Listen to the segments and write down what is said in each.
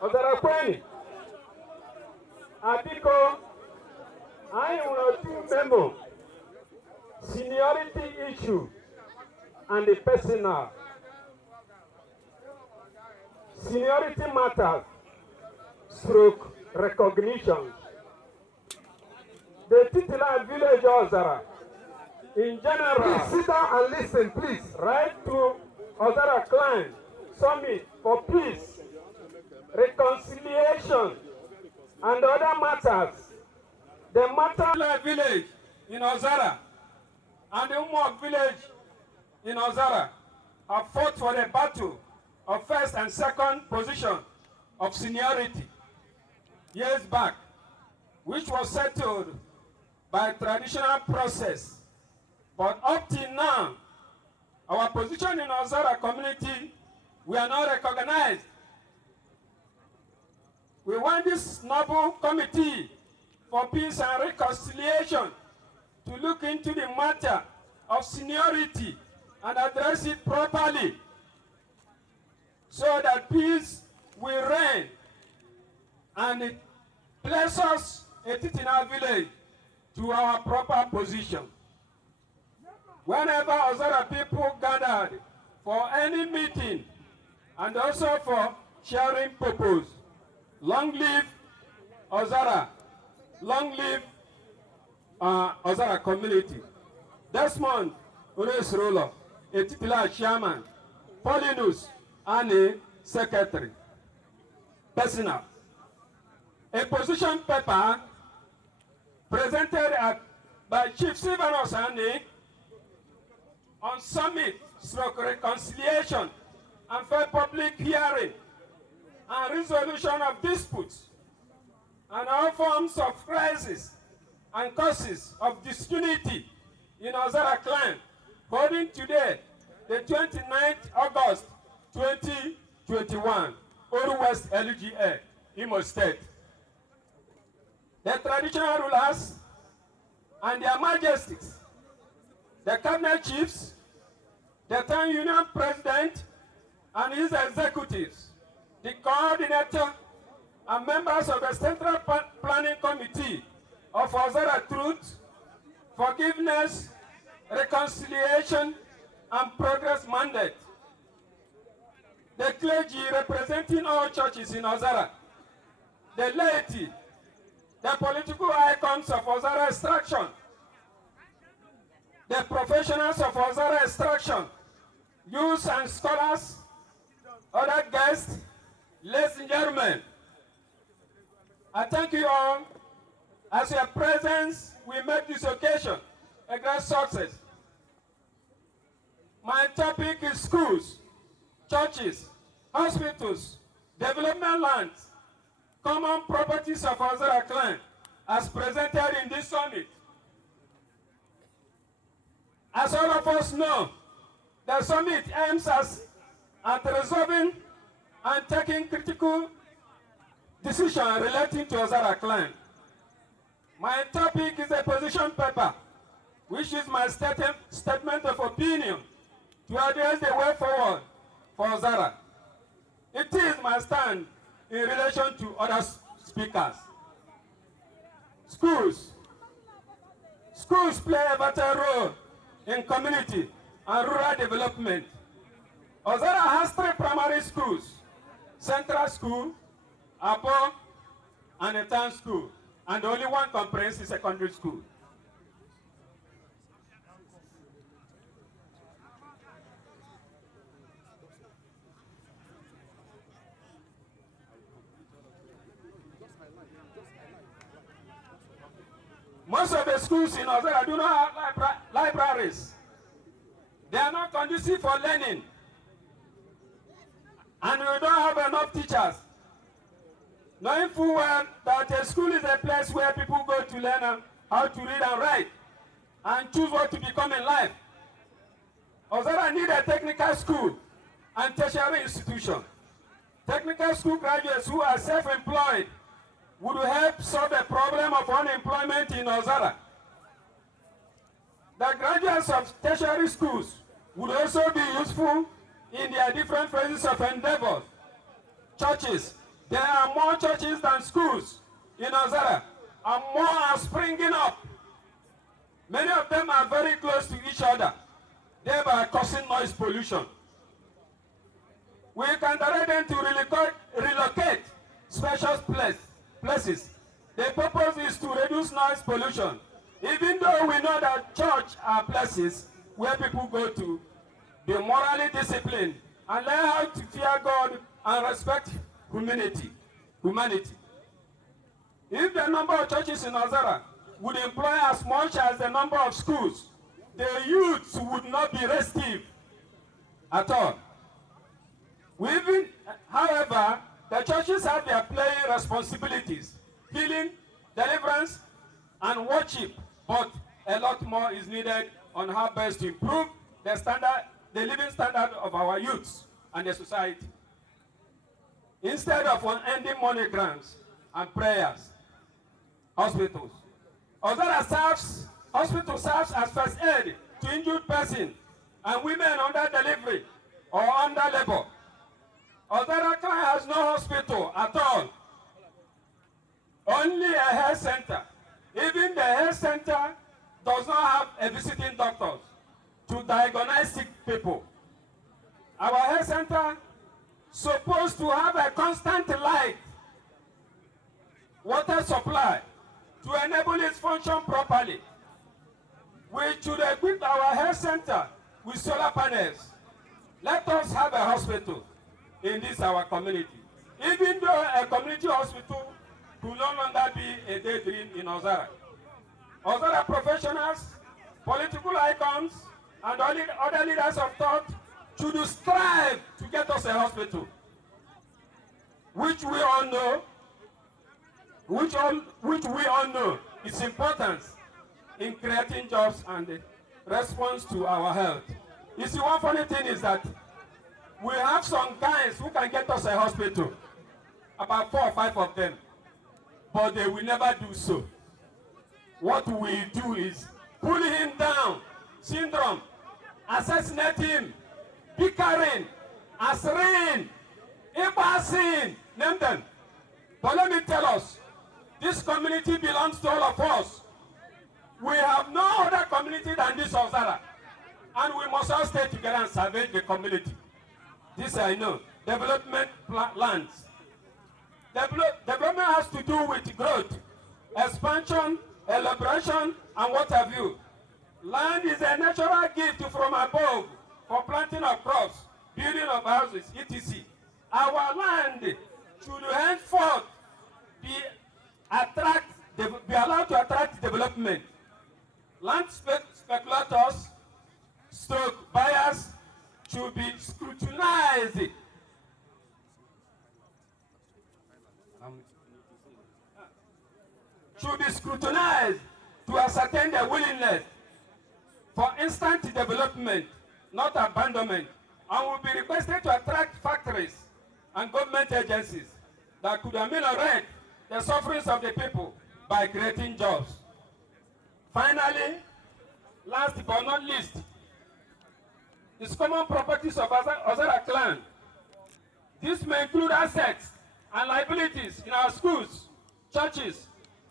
Ozara kweni. Abiko, I want to memo. Seniority issue and the personal. Seniority matters. Stroke recognition. The titular village Ozara, in general, Please sit down and listen, please. right to Ozara Clan Summit for peace, reconciliation, and other matters. The Matala village in Ozara and the Umwak village in Ozara have fought for the battle of first and second position of seniority years back, which was settled by traditional process. But up till now, our position in Ozara community, we are not recognized. We want this noble committee for peace and reconciliation to look into the matter of seniority and address it properly so that peace will reign and place us in our village to our proper position. Whenever Ozara people gathered for any meeting and also for sharing purpose, long live Ozara, long live Ozara community. Desmond Uresrolo, a titular chairman, Paulinus, and a secretary. Personal. A position paper presented by Chief Silvanus Ane on summit, stroke reconciliation, and fair public hearing, and resolution of disputes, and all forms of crisis and causes of disunity in Ozara clan, holding today, the 29th August 2021, Oru West LGA, Imo State. The traditional rulers and their majesties, the cabinet chiefs, the town union president and his executives, the coordinator and members of the Central Planning Committee of Ozara Truth, Forgiveness, Reconciliation, and Progress Mandate, the clergy representing all churches in Ozara, the laity, the political icons of Ozara extraction, the professionals of Ozara extraction, youths and scholars, other guests, ladies and gentlemen, I thank you all. As your presence, we make this occasion a great success. My topic is schools, churches, hospitals, development lands, common properties of Ozara clan, as presented in this summit. As all of us know, the summit aims at resolving and taking critical decisions relating to Ozara clan. My topic is a position paper, which is my statement of opinion to address the way forward for Ozara. It is my stand in relation to other speakers. Schools. Schools play a vital role in community and rural development. Ozara has 3 primary schools: Central School, Apo, and a town school, and only 1 comprehensive secondary school. Most of the schools in Ozara do not have libraries. They are not conducive for learning. And we don't have enough teachers. Knowing full well that a school is a place where people go to learn how to read and write and choose what to become in life. Ozara need a technical school and tertiary institution. Technical school graduates who are self-employed would help solve the problem of unemployment in Ozara. The graduates of tertiary schools would also be useful in their different phases of endeavors. Churches, There are more churches than schools in Ozara, and more are springing up. Many of them are very close to each other, thereby causing noise pollution. We can direct them to relocate special places. The purpose is to reduce noise pollution, even though we know that church are places where people go to be morally disciplined and learn how to fear God and respect humanity. If the number of churches in Ozara would employ as much as the number of schools, the youths would not be restive at all. However, the churches have their playing responsibilities, healing, deliverance, and worship, but a lot more is needed on how best to improve the living standard of our youths and the society. Instead of unending money grants and prayers, hospitals. Hospital serves as first aid to injured persons and women under delivery or under labor. Ozara Clan has no hospital at all, only a health center. Even the health center does not have a visiting doctor to diagnose sick people. Our health center is supposed to have a constant light, water supply to enable its function properly. We should equip our health center with solar panels. Let us have a hospital in this our community. Even though a community hospital will no longer be a daydream in Ozara. Ozara professionals, political icons, and other leaders of thought should strive to get us a hospital, which we all know its importance in creating jobs and response to our health. You see, one funny thing is that we have some guys who can get us a hospital, about 4 or 5 of them, but they will never do so. What we do is pull him down, syndrome, assassinate him, bickering, assassinating, embarrassing, name them. But let me tell us, this community belongs to all of us. We have no other community than this Ozara, and we must all stay together and salvage the community. This I know. Development lands. Development has to do with growth, expansion, elaboration, and what have you. Land is a natural gift from above for planting of crops, building of houses, etc. Our land should henceforth be allowed to attract development. Land speculators, stock buyers should be scrutinized. To ascertain their willingness for instant development, not abandonment, and will be requested to attract factories and government agencies that could ameliorate the sufferings of the people by creating jobs. Finally, last but not least, is common properties of Ozara Clan. This may include assets and liabilities in our schools, churches,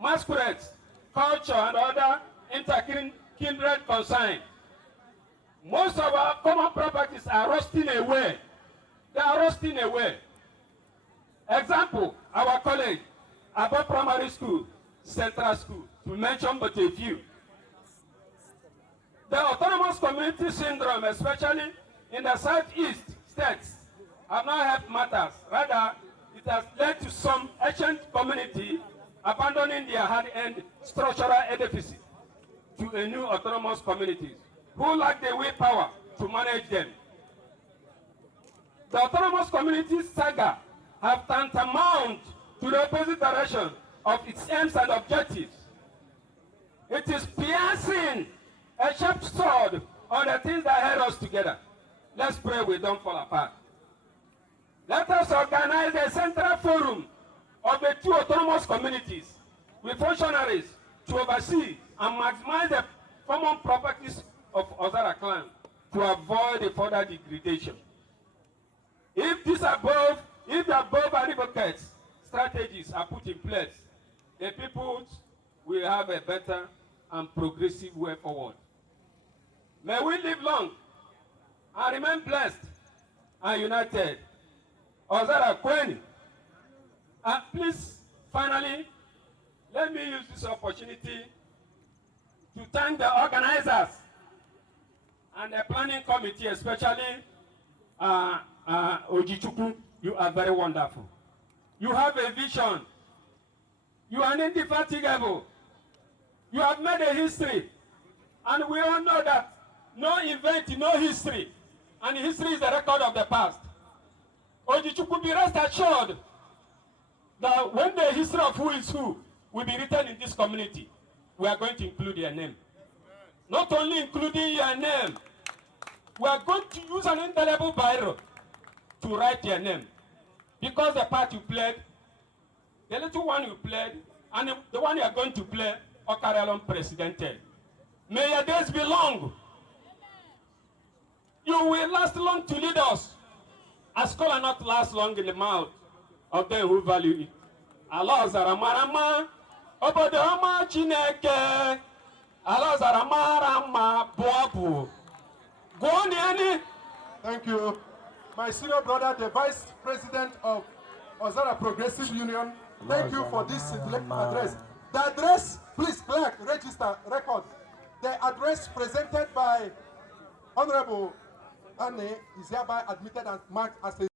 masquerades, culture, and other inter-kindred concerns. Most of our common properties are rusting away. They are rusting away. Example, our college, above primary school, central school, to mention but a few. The autonomous community syndrome, especially in the southeast states, have not helped matters. Rather, it has led to some ancient community abandoning their hard-earned structural edifices to a new autonomous communities who lack the willpower to manage them. The autonomous community saga have tantamount to the opposite direction of its aims and objectives. It is piercing a sharp sword on the things that held us together. Let's pray we don't fall apart. Let us organize a central forum of the two autonomous communities with functionaries to oversee and maximize the common properties of Ozara Clan to avoid the further degradation. If the above advocates are put in place, the people will have a better and progressive way forward. May we live long and remain blessed and united. Ozara Kweni. Please, finally, let me use this opportunity to thank the organizers and the planning committee, especially Ojichukwu. You are very wonderful. You have a vision. You are indefatigable. You have made a history. And we all know that no event, no history. And history is the record of the past. Ojichukwu, be rest assured that when the history of who is who will be written in this community, we are going to include your name. Not only including your name, we are going to use an indelible biro to write your name. Because the part you played, the little one you played, and the one you are going to play, Okarelon Presidente. May your days be long. You will last long to lead us. A scholar not last long in the mouth of them who value it. Allah Ozara marama, obodoma chineke. Allah Ozara marama boabu. Go on, Yanni. Thank you. My senior brother, the Vice President of Ozara Progressive Union, thank you for this selected address. The address, please, clerk, register, record. The address presented by Honorable Anne is hereby admitted and marked as a